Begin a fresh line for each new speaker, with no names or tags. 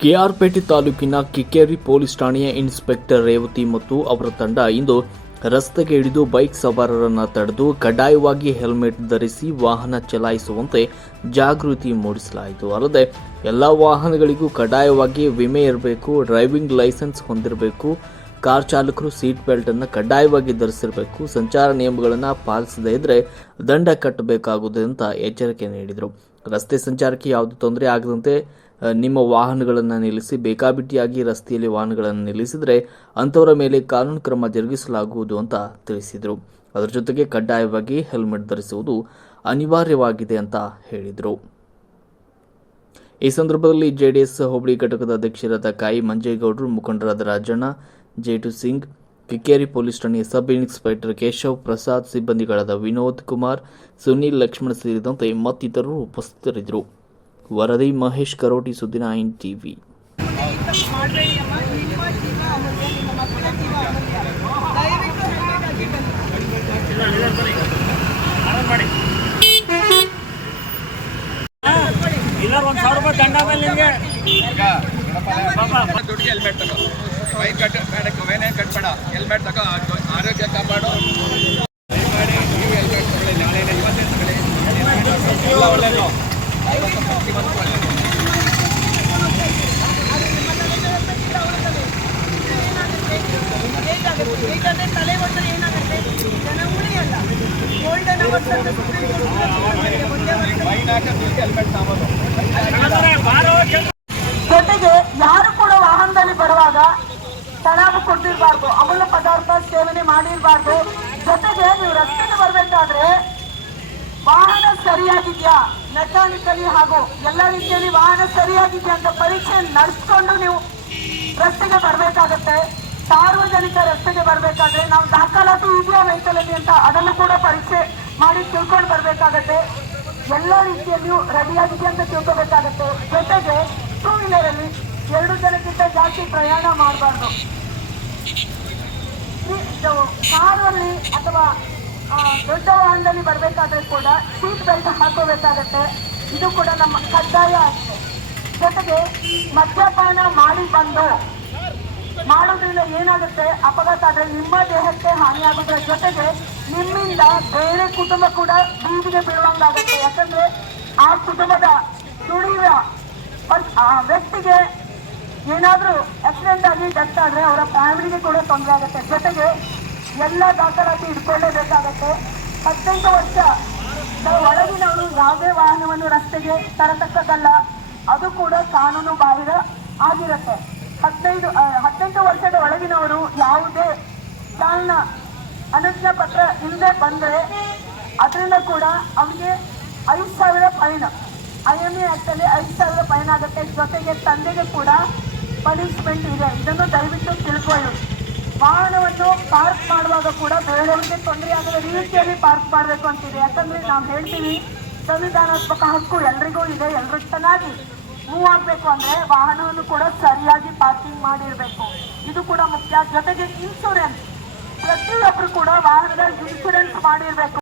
ಕೆಆರ್ಪೇಟೆ ತಾಲೂಕಿನ ಕಿಕ್ಕೇರಿ ಪೊಲೀಸ್ ಠಾಣೆಯ ಇನ್ಸ್ಪೆಕ್ಟರ್ ರೇವತಿ ಮತ್ತು ಅವರ ತಂಡ ಇಂದು ರಸ್ತೆಗೆ ಇಳಿದು ಬೈಕ್ ಸವಾರರನ್ನು ತಡೆದು ಕಡ್ಡಾಯವಾಗಿ ಹೆಲ್ಮೆಟ್ ಧರಿಸಿ ವಾಹನ ಚಲಾಯಿಸುವಂತೆ ಜಾಗೃತಿ ಮೂಡಿಸಲಾಯಿತು. ಅಲ್ಲದೆ ಎಲ್ಲ ವಾಹನಗಳಿಗೂ ಕಡ್ಡಾಯವಾಗಿ ವಿಮೆ ಇರಬೇಕು, ಡ್ರೈವಿಂಗ್ ಲೈಸೆನ್ಸ್ ಹೊಂದಿರಬೇಕು, ಕಾರ್ ಚಾಲಕರು ಸೀಟ್ ಬೆಲ್ಟ್ ಅನ್ನು ಕಡ್ಡಾಯವಾಗಿ ಧರಿಸಿರಬೇಕು, ಸಂಚಾರ ನಿಯಮಗಳನ್ನು ಪಾಲಿಸದೇ ಇದ್ದರೆ ದಂಡ ಅಂತ ಎಚ್ಚರಿಕೆ ನೀಡಿದರು. ರಸ್ತೆ ಸಂಚಾರಕ್ಕೆ ಯಾವುದೇ ತೊಂದರೆ ಆಗದಂತೆ ನಿಮ್ಮ ವಾಹನಗಳನ್ನು ನಿಲ್ಲಿಸಿ ಬೇಕಾಬಿಟ್ಟಿಯಾಗಿ ರಸ್ತೆಯಲ್ಲಿ ವಾಹನಗಳನ್ನು ನಿಲ್ಲಿಸಿದರೆ ಅಂಥವರ ಮೇಲೆ ಕಾನೂನು ಕ್ರಮ ಜರುಗಿಸಲಾಗುವುದು ಅಂತ ತಿಳಿಸಿದರು. ಅದರ ಜೊತೆಗೆ ಕಡ್ಡಾಯವಾಗಿ ಹೆಲ್ಮೆಟ್ ಧರಿಸುವುದು ಅನಿವಾರ್ಯವಾಗಿದೆ ಅಂತ ಹೇಳಿದರು. ಈ ಸಂದರ್ಭದಲ್ಲಿ ಜೆಡಿಎಸ್ ಹೋಬಳಿ ಘಟಕದ ಅಧ್ಯಕ್ಷರಾದ ಕಾಯಿ ಮಂಜೇಗೌಡರು, ಮುಖಂಡರಾದ ರಾಜಣ್ಣ, ಜೇಟು ಸಿಂಗ್, ಕಿಕ್ಕೇರಿ ಪೊಲೀಸ್ ಠಾಣೆಯ ಸಬ್ ಇನ್ಸ್ಪೆಕ್ಟರ್ ಕೇಶವ್ ಪ್ರಸಾದ್, ಸಿಬ್ಬಂದಿಗಳಾದ ವಿನೋದ್ ಕುಮಾರ್, ಸುನೀಲ್ ಲಕ್ಷ್ಮಣ್ ಸೇರಿದಂತೆ ಮತ್ತಿತರರು ಉಪಸ್ಥಿತರಿದ್ದರು. ವರದಿ ಮಹೇಶ್ ಕರೋಟಿ ಸುದ್ದಿ ನೈನ್ ಟಿವಿ.
ಆರೋಗ್ಯ ಕಾಪಾಡು
ತಲೆ ಜೊತೆಗೆ ಯಾರು ಕೂಡ ವಾಹನದಲ್ಲಿ ಬರುವಾಗ ತಡಾಬು ಕೊಟ್ಟಿರಬಾರ್ದು, ಅಮೂಲ್ಯ ಪದಾರ್ಥ ಸೇವನೆ ಮಾಡಿರಬಾರ್ದು. ಜೊತೆಗೆ ನೀವು ರಸ್ತೆಗೆ ಬರಬೇಕಾದ್ರೆ ವಾಹನ ಸರಿಯಾಗಿದ್ಯಾ? ಮೆಕ್ಯಾನಿಕಲಿ ಹಾಗೂ ಎಲ್ಲ ರೀತಿಯಲ್ಲಿ ವಾಹನ ಸರಿಯಾಗಿದೆ ಅಂತ ಪರೀಕ್ಷೆ ನಡೆಸ್ಕೊಂಡು ನೀವು ರಸ್ತೆಗೆ ಬರಬೇಕಾಗತ್ತೆ. ಸಾರ್ವಜನಿಕ ರಸ್ತೆಗೆ ಬರಬೇಕಾದ್ರೆ ನಾವು ದಾಖಲಾತಿ ಇದೆಯಾ ವೆಹಿಕಲ್ ಅಲ್ಲಿ ಅಂತ ಅದನ್ನು ಕೂಡ ಪರೀಕ್ಷೆ ಮಾಡಿ ತಿಳ್ಕೊಂಡು ಬರಬೇಕಾಗತ್ತೆ. ಎಲ್ಲ ರೀತಿಯಲ್ಲಿಯೂ ರೆಡಿಯಾಗಿದೆ ಅಂತ ತಿಳ್ಕೊಬೇಕಾಗತ್ತೆ. ಜೊತೆಗೆ ಟೂ ವೀಲರ್ ಅಲ್ಲಿ ಎರಡು ಜನಕ್ಕಿಂತ ಜಾಸ್ತಿ ಪ್ರಯಾಣ ಮಾಡಬಾರ್ದು. ಕಾರಲ್ಲಿ ಅಥವಾ ದೊಡ್ಡ ವಾಹನದಲ್ಲಿ ಬರಬೇಕಾದ್ರೆ ಕೂಡ ಸೀಟ್ ಬೆಲ್ಟ್ ಹಾಕೋಬೇಕಾಗತ್ತೆ. ಇದು ಕೂಡ ನಮ್ಮ ಕಡ್ಡಾಯ ಆಗಿದೆ ಜೊತೆಗೆ ಮದ್ಯಪಾನ ಮಾಡಿ ಬಂದು ಮಾಡೋದ್ರಿಂದ ಏನಾಗುತ್ತೆ? ಅಪಘಾತ ಆದರೆ ನಿಮ್ಮ ದೇಹಕ್ಕೆ ಹಾನಿಯಾಗೋದ್ರ ಜೊತೆಗೆ ನಿಮ್ಮಿಂದ ಬೇರೆ ಕುಟುಂಬ ಕೂಡ ಬೀದಿಗೆ ಬೀಳುವಂಗಾಗುತ್ತೆ ಯಾಕಂದ್ರೆ ಆ ಕುಟುಂಬದ ದುಡಿಯುವ ವ್ಯಕ್ತಿಗೆ ಏನಾದರೂ ಆಕ್ಸಿಡೆಂಟ್ ಆಗಿ ಡೆತ್ ಆದ್ರೆ ಅವರ ಫ್ಯಾಮಿಲಿಗೆ ಕೂಡ ತೊಂದರೆ ಆಗುತ್ತೆ. ಜೊತೆಗೆ ಎಲ್ಲ ದಾಖಲಾತಿ ಇಟ್ಕೊಳ್ಳೇಬೇಕಾಗತ್ತೆ. ಹದಿನೆಂಟು ವರ್ಷ. ಒಳಗಿನವರು ಯಾವುದೇ ವಾಹನವನ್ನು ರಸ್ತೆಗೆ ತರತಕ್ಕದಲ್ಲ ಅದು ಕೂಡ ಕಾನೂನು ಬಾಹಿರ ಆಗಿರುತ್ತೆ. ಹದಿನೈದು ಹದಿನೆಂಟು ವರ್ಷದ ಒಳಗಿನವರು ಯಾವುದೇ ಚಾಲನ ಅನುಜ್ಞಾ ಪತ್ರ ಇಲ್ಲದೆ ಬಂದರೆ ಅದರಿಂದ ಕೂಡ ಅವರಿಗೆ ಐದು ಸಾವಿರ ಫೈನ್. ಐ ಎಂ ಎ ಆ್ಯಕ್ಟಲ್ಲಿ ಐದು ಸಾವಿರ ಫೈನ್ ಆಗುತ್ತೆ. ಜೊತೆಗೆ ತಂದೆಗೆ ಕೂಡ ಪನಿಷ್ಮೆಂಟ್ ಇದೆ. ಇದನ್ನು ದಯವಿಟ್ಟು ತಿಳ್ಕೊಳ್ಳಿ. ವಾಹನವನ್ನು ಪಾರ್ಕ್ ಮಾಡುವಾಗ ಕೂಡ ಬೇರೆಯವರಿಗೆ ತೊಂದರೆ ಆಗದ ರೀತಿಯಲ್ಲಿ ಪಾರ್ಕ್ ಮಾಡಬೇಕು ಅಂತಿದೆ. ಯಾಕಂದ್ರೆ ನಾವು ಹೇಳ್ತೀವಿ, ಸಂವಿಧಾನಾತ್ಮಕ ಹಕ್ಕು ಎಲ್ರಿಗೂ ಇದೆ ಎಲ್ರಿಗೂ ಚೆನ್ನಾಗಿ ಮೂವ್ ಆಗಬೇಕು ಅಂದ್ರೆ ವಾಹನವನ್ನು ಕೂಡ ಸರಿಯಾಗಿ ಪಾರ್ಕಿಂಗ್ ಮಾಡಿರ್ಬೇಕು. ಇದು ಕೂಡ ಮುಖ್ಯ. ಜೊತೆಗೆ ಇನ್ಶೂರೆನ್ಸ್ ಪ್ರತಿಯೊಬ್ಬರು ಕೂಡ ವಾಹನದ ಇನ್ಶೂರೆನ್ಸ್ ಮಾಡಿರ್ಬೇಕು.